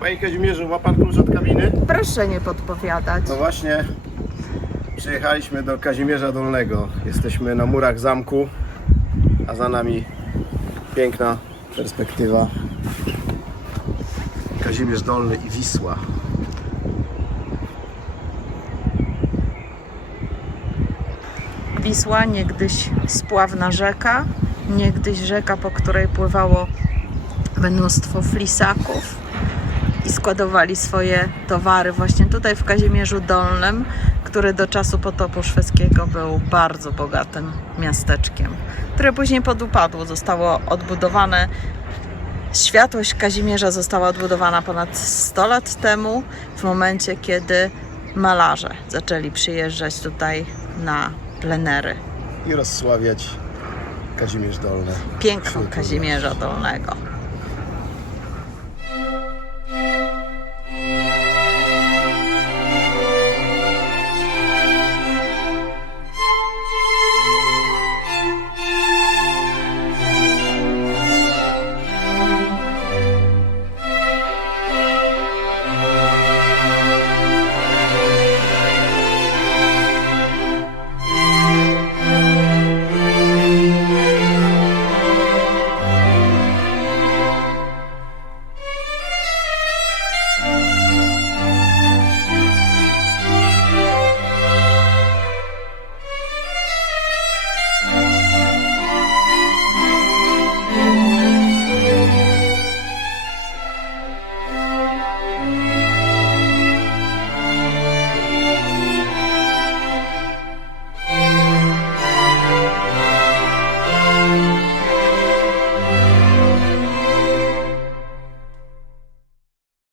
Panie Kazimierzu, ma pan klucz od kabiny? Proszę nie podpowiadać. No właśnie, przyjechaliśmy do Kazimierza Dolnego. Jesteśmy na murach zamku, a za nami piękna perspektywa. Kazimierz Dolny i Wisła. Wisła, niegdyś spławna rzeka, niegdyś rzeka, po której pływało mnóstwo flisaków i składowali swoje towary właśnie tutaj w Kazimierzu Dolnym, który do czasu potopu szwedzkiego był bardzo bogatym miasteczkiem, które później podupadło, zostało odbudowane. Światłość Kazimierza została odbudowana ponad 100 lat temu, w momencie kiedy malarze zaczęli przyjeżdżać tutaj na plenery. I rozsławiać Kazimierz Dolny. Piękną Kazimierza Dolnego.